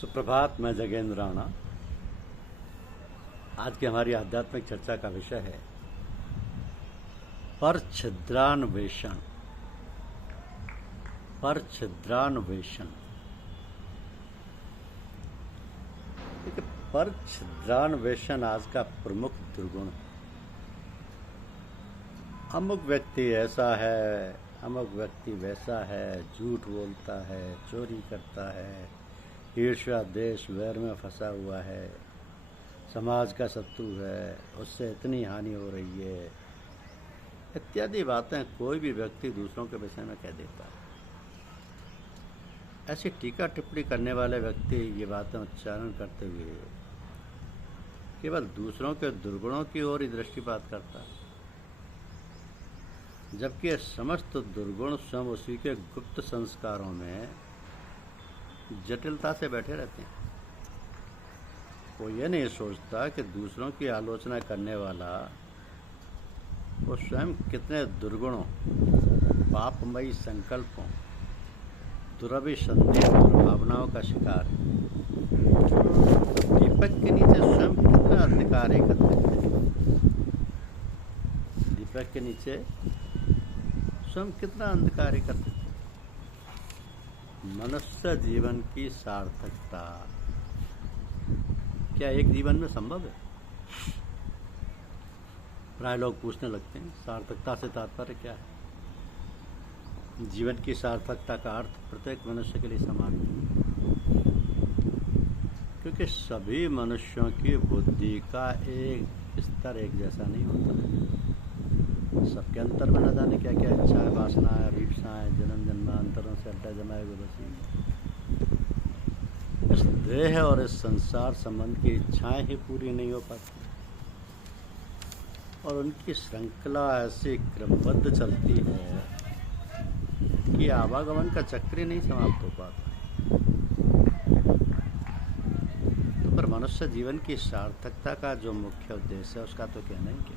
सुप्रभात। मैं जगेंद्र राणा। आज की हमारी आध्यात्मिक चर्चा का विषय है परछिद्रान्वेषण। परछिद्रान्वेषण। देखिए, परछिद्रान्वेषण आज का प्रमुख दुर्गुण है। अमुक व्यक्ति ऐसा है, अमुक व्यक्ति वैसा है, झूठ बोलता है, चोरी करता है, ईर्ष्या देश वैर में फंसा हुआ है, समाज का शत्रु है, उससे इतनी हानि हो रही है, इत्यादि बातें कोई भी व्यक्ति दूसरों के विषय में कह देता है। ऐसी टीका टिप्पणी करने वाले व्यक्ति ये बातें उच्चारण करते हुए केवल दूसरों के दुर्गुणों की ओर ही दृष्टिपात करता है, जबकि समस्त दुर्गुण स्वयं उसी के गुप्त संस्कारों में जटिलता से बैठे रहते हैं। वो ये नहीं सोचता कि दूसरों की आलोचना करने वाला वो स्वयं कितने दुर्गुणों, पापमयी संकल्पों, दुरभिसंधित दुर्भावनाओं का शिकार है। दीपक के नीचे स्वयं कितना अंधकार एकत्रित है। दीपक के नीचे स्वयं कितना अंधकार एकत्रित है। मनुष्य जीवन की सार्थकता क्या एक जीवन में संभव है? प्राय लोग पूछने लगते हैं, सार्थकता से तात्पर्य क्या है? जीवन की सार्थकता का अर्थ प्रत्येक मनुष्य के लिए समान है, क्योंकि सभी मनुष्यों की बुद्धि का एक स्तर एक जैसा नहीं होता है। सबके अंतर में न जाने क्या क्या इच्छाएं, वासनाएं, अभीप्साएं, जन्म जन्मांतरों से अड्डा जमाए हुए बसी। इस देह और इस संसार संबंध की इच्छाएं ही पूरी नहीं हो पाती, और उनकी श्रृंखला ऐसी क्रमबद्ध चलती है कि आवागमन का चक्र ही नहीं समाप्त हो पाता। तो पर मनुष्य जीवन की सार्थकता का जो मुख्य उद्देश्य है उसका तो कहना ही क्या।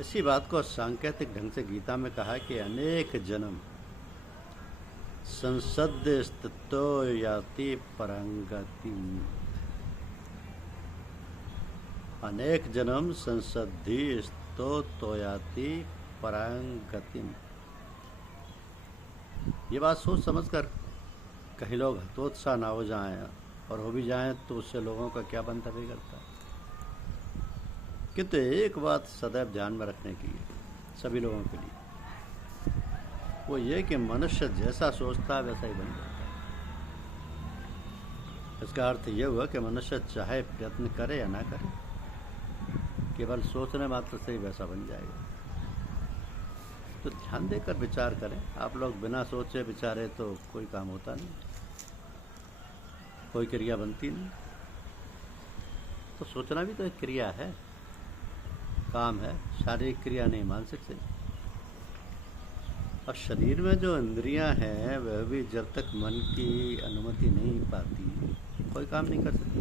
इसी बात को सांकेतिक ढंग से गीता में कहा कि अनेक जन्म संसद्य स्थितो याति परंगति। अनेक जन्म संसद्धि स्थितो तो याति परंगति। ये बात सोच समझकर कई लोग हतोत्साह ना हो जाएं, और हो भी जाएं तो उससे लोगों का क्या मंतव्य करता है। किंतु एक बात सदैव ध्यान में रखने की है सभी लोगों के लिए, वो ये कि मनुष्य जैसा सोचता है वैसा ही बन जाता है। इसका अर्थ ये हुआ कि मनुष्य चाहे प्रयत्न करे या ना करे, केवल सोचने मात्र से ही वैसा बन जाएगा। तो ध्यान देकर विचार करें। आप लोग बिना सोचे विचारे तो कोई काम होता नहीं, कोई क्रिया बनती नहीं। तो सोचना भी तो एक क्रिया है, काम है, शारीरिक क्रिया नहीं, मानसिक से। और शरीर में जो इंद्रियां हैं वह भी जब तक मन की अनुमति नहीं पाती कोई काम नहीं कर सकती।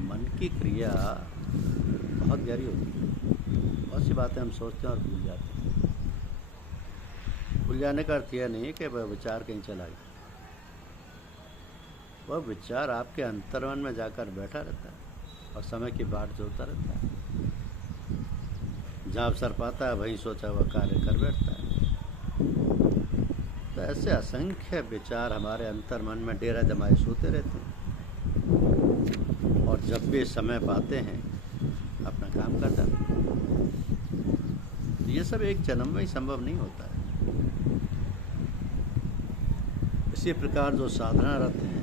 मन की क्रिया बहुत गहरी होती है। बहुत सी बातें हम सोचते हैं और भूल जाते हैं। भूल जाने का अर्थ यह नहीं कि वह विचार कहीं चला गया। वह विचार आपके अंतर्मन में जाकर बैठा रहता है और समय की बाट जोता रहता है। जहाँ अवसर पाता है वहीं सोचा हुआ कार्य कर बैठता है। तो ऐसे असंख्य विचार हमारे अंतर्मन में डेरा जमाए सोते रहते हैं, और जब भी समय पाते हैं अपना काम कर जाते हैं। तो ये सब एक जन्म में ही संभव नहीं होता है। इसी प्रकार जो साधनारत हैं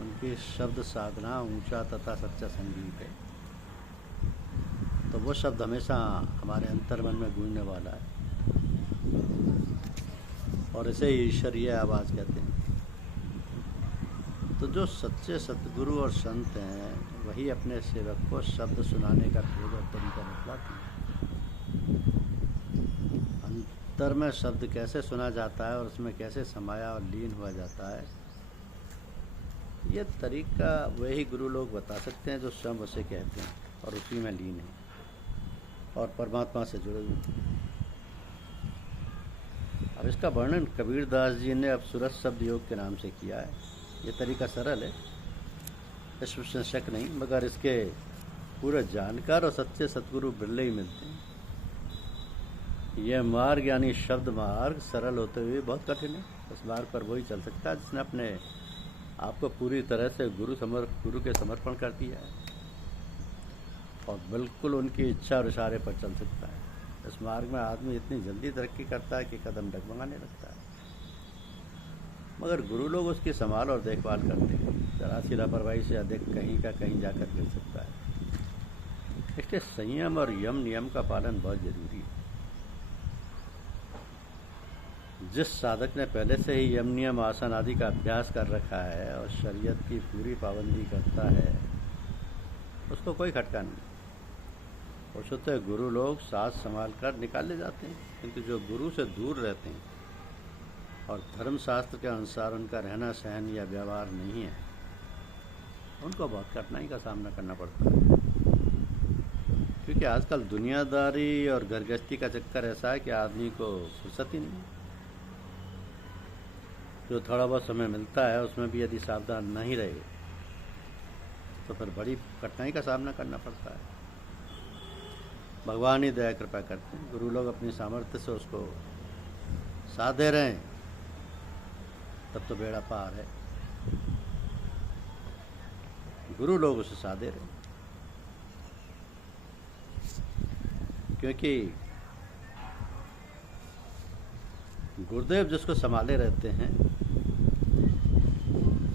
उनकी शब्द साधना ऊंचा तथा सच्चा संगीत है। तो वो शब्द हमेशा हमारे अंतर्मन में गूंजने वाला है, और इसे ईश्वरीय आवाज़ कहते हैं। तो जो सच्चे सतगुरु और संत हैं वही अपने सेवक को शब्द सुनाने का भेद और तरीका बतलाते हैं। अंतर में शब्द कैसे सुना जाता है और उसमें कैसे समाया और लीन हुआ जाता है, ये तरीका वही गुरु लोग बता सकते हैं जो स्वयं उसे कहते हैं और उसी में लीन है और परमात्मा से जुड़े हुए हैं। अब इसका वर्णन कबीरदास जी ने अब सूरत शब्द योग के नाम से किया है। ये तरीका सरल है, इसमें शक नहीं, मगर इसके पूरे जानकार और सच्चे सतगुरु बिरले ही मिलते हैं। यह मार्ग यानी शब्द मार्ग सरल होते हुए बहुत कठिन है। इस मार्ग पर वही चल सकता है जिसने अपने आपको पूरी तरह से गुरु के समर्पण कर दिया है और बिल्कुल उनकी इच्छा और इशारे पर चल सकता है। इस मार्ग में आदमी इतनी जल्दी तरक्की करता है कि कदम डगमगाने लगता है, मगर गुरु लोग उसकी संभाल और देखभाल करते हैं। जरा सी लापरवाही से अधिक कहीं का कहीं जाकर गिर सकता है। इसलिए संयम और यम नियम का पालन बहुत जरूरी है। जिस साधक ने पहले से ही यम नियम आसन आदि का अभ्यास कर रखा है और शरीयत की पूरी पाबंदी करता है, उसको कोई खटका नहीं। उससे गुरु लोग साथ संभाल कर निकाल ले जाते हैं, किंतु जो गुरु से दूर रहते हैं और धर्मशास्त्र के अनुसार उनका रहना सहन या व्यवहार नहीं है, उनको बहुत कठिनाई का सामना करना पड़ता है। क्योंकि आजकल दुनियादारी और घरगृहस्थी का चक्कर ऐसा है कि आदमी को फुर्सत ही नहीं। जो थोड़ा बहुत समय मिलता है उसमें भी यदि सावधान नहीं रहे तो फिर बड़ी कठिनाई का सामना करना पड़ता है। भगवान ही दया कृपा करते हैं। गुरु लोग अपनी सामर्थ्य से उसको साथ दे रहे हैं, तब तो बेड़ा पार है। गुरु लोग उसे साथ दे रहे हैं, क्योंकि गुरुदेव जिसको संभाले रहते हैं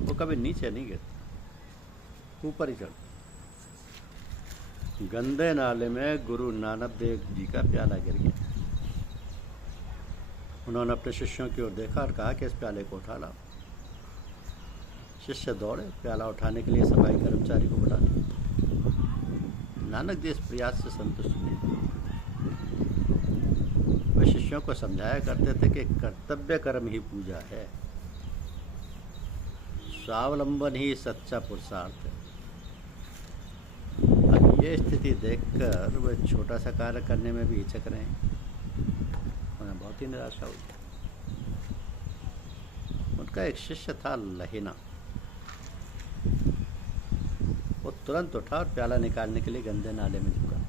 वो कभी नीचे नहीं गिरते, ऊपर ही चढ़ते। गंदे नाले में गुरु नानक देव जी का प्याला गिर गया। उन्होंने अपने शिष्यों की ओर देखा और कहा कि इस प्याले को उठा लाओ। शिष्य दौड़े प्याला उठाने के लिए सफाई कर्मचारी को बुला लिया। नानक जी इस प्रयास से संतुष्ट नहीं थे। वे शिष्यों को समझाया करते थे कि कर्तव्य कर्म ही पूजा है, स्वावलंबन ही सच्चा पुरुषार्थ है। अब ये स्थिति देखकर वे छोटा सा कार्य करने में भी हिचक रहे हैं। उन्हें बहुत ही निराशा हुई। उनका एक शिष्य था लहिना। वो तुरंत उठा और प्याला निकालने के लिए गंदे नाले में झुका।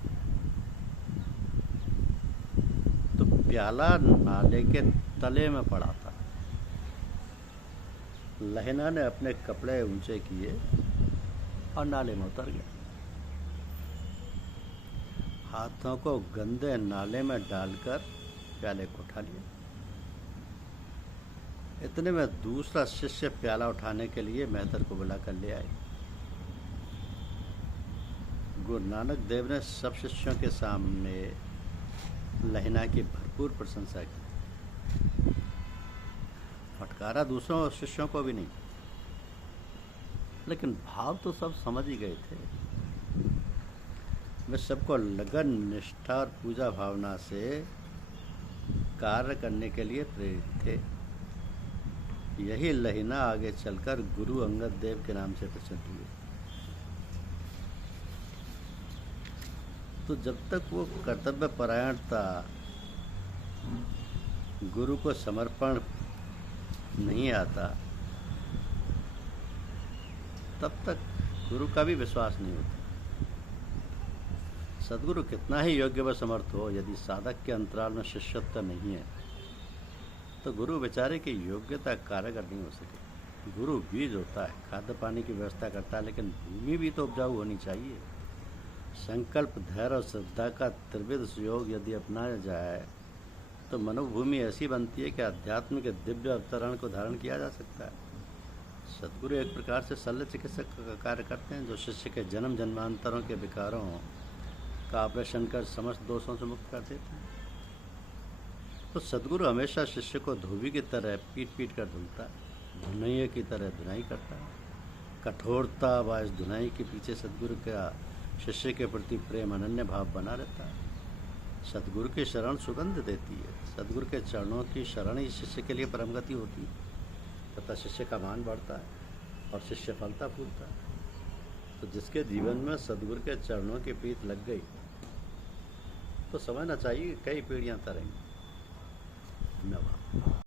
तो प्याला नाले के तले में पड़ा था। लहिना ने अपने कपड़े ऊंचे किए और नाले में उतर गया। हाथों को गंदे नाले में डालकर प्याले को उठा लिया। इतने में दूसरा शिष्य प्याला उठाने के लिए मेहतर को बुलाकर ले आए। गुरु नानक देव ने सब शिष्यों के सामने लहिना की भरपूर प्रशंसा की। फटकारा दूसरों शिष्यों को भी नहीं, लेकिन भाव तो सब समझ ही गए थे। वे सबको लगन, निष्ठा और पूजा भावना से कार्य करने के लिए प्रेरित थे। यही लहिना आगे चलकर गुरु अंगद देव के नाम से प्रसिद्ध हुए। तो जब तक वो कर्तव्य परायण था, गुरु को समर्पण नहीं आता, तब तक गुरु का भी विश्वास नहीं होता। सद्गुरु कितना ही योग्य व समर्थ हो, यदि साधक के अंतराल में शिष्यत्व नहीं है तो गुरु बेचारे की योग्यता कारगर नहीं हो सके। गुरु बीज होता है, खाद्य पानी की व्यवस्था करता है, लेकिन भूमि भी तो उपजाऊ होनी चाहिए। संकल्प, धैर्य और श्रद्धा का त्रिविध योग यदि अपनाया जाए तो मनोभूमि ऐसी बनती है कि अध्यात्म के दिव्य अवतरण को धारण किया जा सकता है। सद्गुरु एक प्रकार से शल्य चिकित्सक का कार्य करते हैं, जो शिष्य के जन्म जन्मांतरों के विकारों का ऑपरेशन कर समस्त दोषों से मुक्त कर देते हैं। तो सद्गुरु हमेशा शिष्य को धोबी की तरह पीट पीट कर धुलता है, धुनैये की तरह धुनाई करता है। कठोरता व इस धुनाई के पीछे सद्गुरु का शिष्य के प्रति प्रेम अनन्य भाव बना रहता है। सद्गुरु की शरण सुगंध देती है। सद्गुरु के चरणों की शरण ही शिष्य के लिए परम गति होती है, तथा शिष्य का मान बढ़ता है और शिष्य फलता फूलता है। तो जिसके जीवन में सद्गुरु के चरणों की प्रीत लग गई तो समझना चाहिए कई पीढ़ियां तरेंगी। धन्यवाद।